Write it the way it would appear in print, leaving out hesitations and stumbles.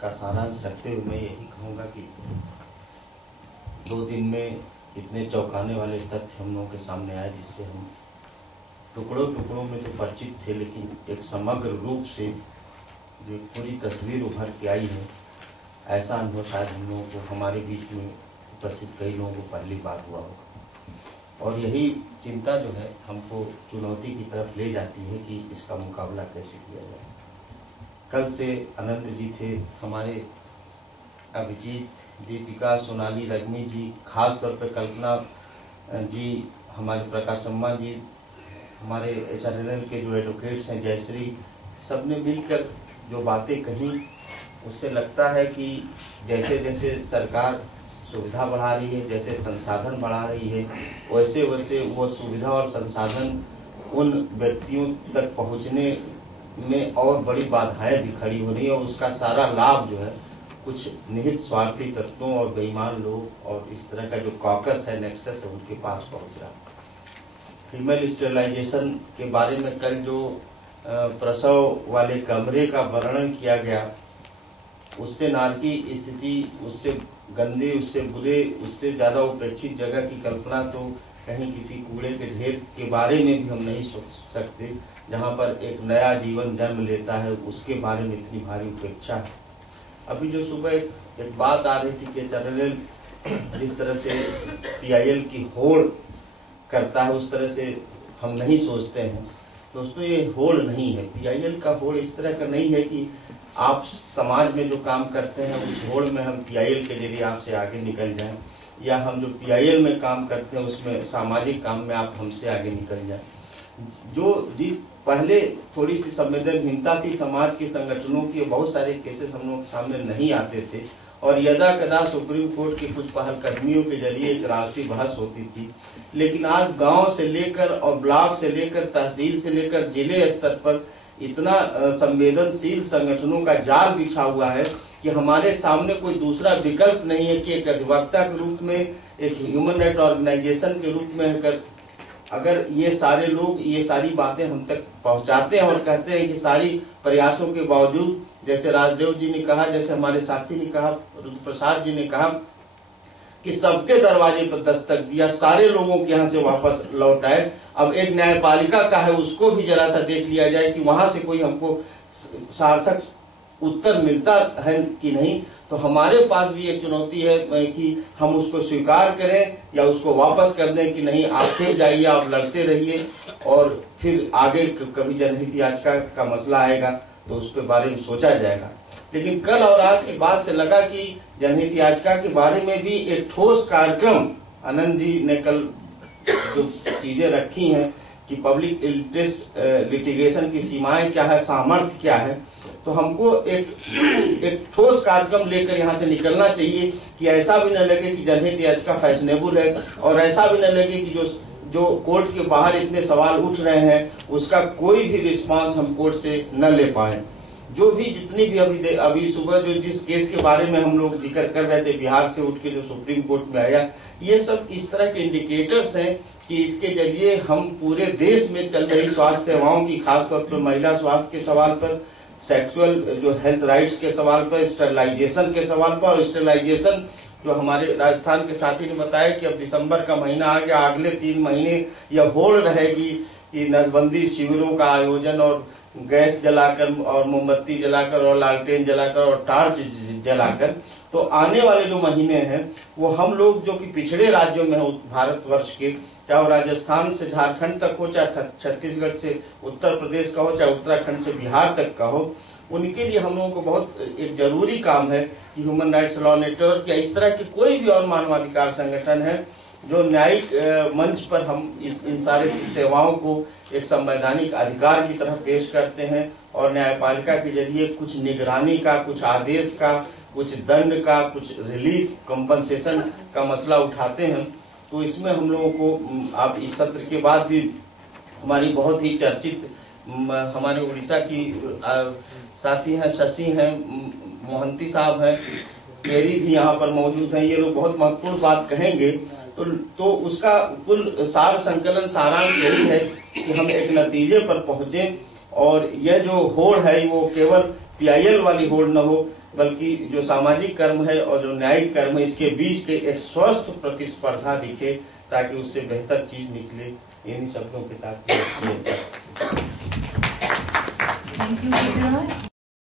का सारांश रखते हुए मैं यही कहूँगा कि 2 दिन में इतने चौंकाने वाले तथ्य हम लोगों के सामने आए जिससे हम टुकड़ों टुकड़ों में तो परिचित थे, लेकिन एक समग्र रूप से जो पूरी तस्वीर उभर के आई है, ऐसा अनुभव शायद हम लोगों को हमारे बीच में उपस्थित कई लोगों को पहली बार हुआ होगा। और यही चिंता जो है हमको चुनौती की तरफ ले जाती है कि इसका मुकाबला कैसे किया जाए। कल से अनंत जी थे, हमारे अभिजीत, दीपिका, सोनाली, रजनी जी, खास तौर पर कल्पना जी, हमारे प्रकाश अम्मा जी, हमारे HRNL के जो एडवोकेट्स हैं, जयश्री, सब ने मिलकर जो बातें कही उससे लगता है कि जैसे जैसे सरकार सुविधा बढ़ा रही है, जैसे संसाधन बढ़ा रही है, वैसे वैसे वो सुविधा और संसाधन उन व्यक्तियों तक पहुंचने में और बड़ी बाधाएं भी खड़ी हो रही है और उसका सारा लाभ जो है कुछ निहित स्वार्थी तत्वों और बेईमान लोग और इस तरह का जो कॉकस है, नेक्सस है, उनके पास पहुंच रहा। फीमेल स्टेरिलाइजेशन के बारे में कल जो प्रसव वाले कमरे का वर्णन किया गया, उससे नारकी स्थिति, उससे गंदे, उससे बुरे, उससे ज़्यादा उपेक्षित जगह की कल्पना तो कहीं किसी कूड़े के ढेर के बारे में भी हम नहीं सोच सकते, जहाँ पर एक नया जीवन जन्म लेता है, उसके बारे में इतनी भारी उपेक्षा है। अभी जो सुबह एक बात आ रही थी कि चैनल जिस तरह से PIL की होड़ करता है उस तरह से हम नहीं सोचते हैं। दोस्तों, ये होड़ नहीं है, PIL का होड़ इस तरह का नहीं है कि आप समाज में जो काम करते हैं उस होड़ में हम PIL के जरिए आपसे आगे निकल जाएं, या हम जो PIL में काम करते हैं उसमें सामाजिक काम में आप हमसे आगे निकल जाएं। जो जिस पहले थोड़ी सी संवेदनहीनता थी समाज के संगठनों की, बहुत सारे केसेस हम लोग सामने नहीं आते थे और यदा कदा सुप्रीम कोर्ट के कुछ पहलकदमियों के जरिए एक राष्ट्रीय बहस होती थी, लेकिन आज गांव से लेकर और ब्लॉक से लेकर तहसील से लेकर जिले स्तर पर इतना संवेदनशील संगठनों का जाल बिछा हुआ है कि हमारे सामने कोई दूसरा विकल्प नहीं है कि एक अधिवक्ता के रूप में, एक ह्यूमन राइट ऑर्गेनाइजेशन के रूप में अगर ये सारे लोग ये सारी बातें हम तक पहुंचाते हैं और कहते हैं कि सारी प्रयासों के बावजूद, जैसे राजदेव जी ने कहा, जैसे हमारे साथी ने कहा, रुद्रप्रसाद जी ने कहा कि सबके दरवाजे पर दस्तक दिया, सारे लोगों के यहाँ से वापस लौट आए। अब एक न्यायपालिका का है, उसको भी जरा सा देख लिया जाए कि वहां से कोई हमको सार्थक उत्तर मिलता है कि नहीं। तो हमारे पास भी एक चुनौती है कि हम उसको स्वीकार करें या उसको वापस कर दें कि नहीं, आप फिर जाइए, आप लड़ते रहिए और फिर आगे कभी जनहित याचिका का मसला आएगा तो उसके बारे में सोचा जाएगा। लेकिन कल और आज की बात से लगा कि जनहित याचिका के बारे में भी एक ठोस कार्यक्रम आनंद जी ने कल जो चीजें रखी हैं कि पब्लिक इंटरेस्ट लिटिगेशन की सीमाएं क्या है, सामर्थ्य क्या है, तो हमको एक ठोस कार्यक्रम लेकर यहाँ से निकलना चाहिए कि ऐसा भी न लगे कि जनहित याचिका फैशनेबल है और ऐसा भी न लगे कि जो कोर्ट के बाहर इतने सवाल उठ रहे हैं उसका कोई भी रिस्पांस हम कोर्ट से न ले पाए। जो भी जितनी भी अभी सुबह जो जिस केस के बारे में हम लोग जिक्र कर रहे थे, बिहार से उठ के जो सुप्रीम कोर्ट में आया, ये सब इस तरह के इंडिकेटर्स हैं कि इसके जरिए हम पूरे देश में चल रही स्वास्थ्य सेवाओं की, खासतौर पर महिला स्वास्थ्य के सवाल पर, सेक्सुअल जो हेल्थ राइट्स के सवाल पर, स्टेरिलाइजेशन के सवाल पर, और स्टेरिलाइजेशन जो हमारे राजस्थान के साथी ने बताया कि अब दिसंबर का महीना आ गया, अगले 3 महीने यह होड़ रहेगी कि नसबंदी शिविरों का आयोजन और गैस जलाकर और मोमबत्ती जलाकर और लालटेन जलाकर और टार्च जलाकर, तो आने वाले जो महीने हैं वो हम लोग जो कि पिछड़े राज्यों में हो भारतवर्ष के, चाहे राजस्थान से झारखंड तक हो, चाहे छत्तीसगढ़ से उत्तर प्रदेश का हो, चाहे उत्तराखंड से बिहार तक का हो, उनके लिए हम लोगों को बहुत एक जरूरी काम है कि ह्यूमन राइट्स लॉ नेटवर्क या इस तरह के कोई भी और मानवाधिकार संगठन है जो न्यायिक मंच पर हम इन सारे सेवाओं को एक संवैधानिक अधिकार की तरह पेश करते हैं और न्यायपालिका के जरिए कुछ निगरानी का, कुछ आदेश का, कुछ दंड का, कुछ रिलीफ कंपनसेशन का मसला उठाते हैं। तो इसमें हम लोगों को आप इस सत्र के बाद भी हमारी बहुत ही चर्चित हमारे उड़ीसा की साथी हैं, शशि हैं, मोहंती साहब हैं, केरी भी यहाँ पर मौजूद हैं, ये लोग बहुत महत्वपूर्ण बात कहेंगे। तो उसका कुल सार संकलन सारांश यही है कि हम एक नतीजे पर पहुंचे और यह जो होड़ है वो केवल PIL वाली होड़ न हो, बल्कि जो सामाजिक कर्म है और जो न्यायिक कर्म है इसके बीच के एक स्वस्थ प्रतिस्पर्धा दिखे, ताकि उससे बेहतर चीज निकले। इन्हीं शब्दों के साथ थैंक यू।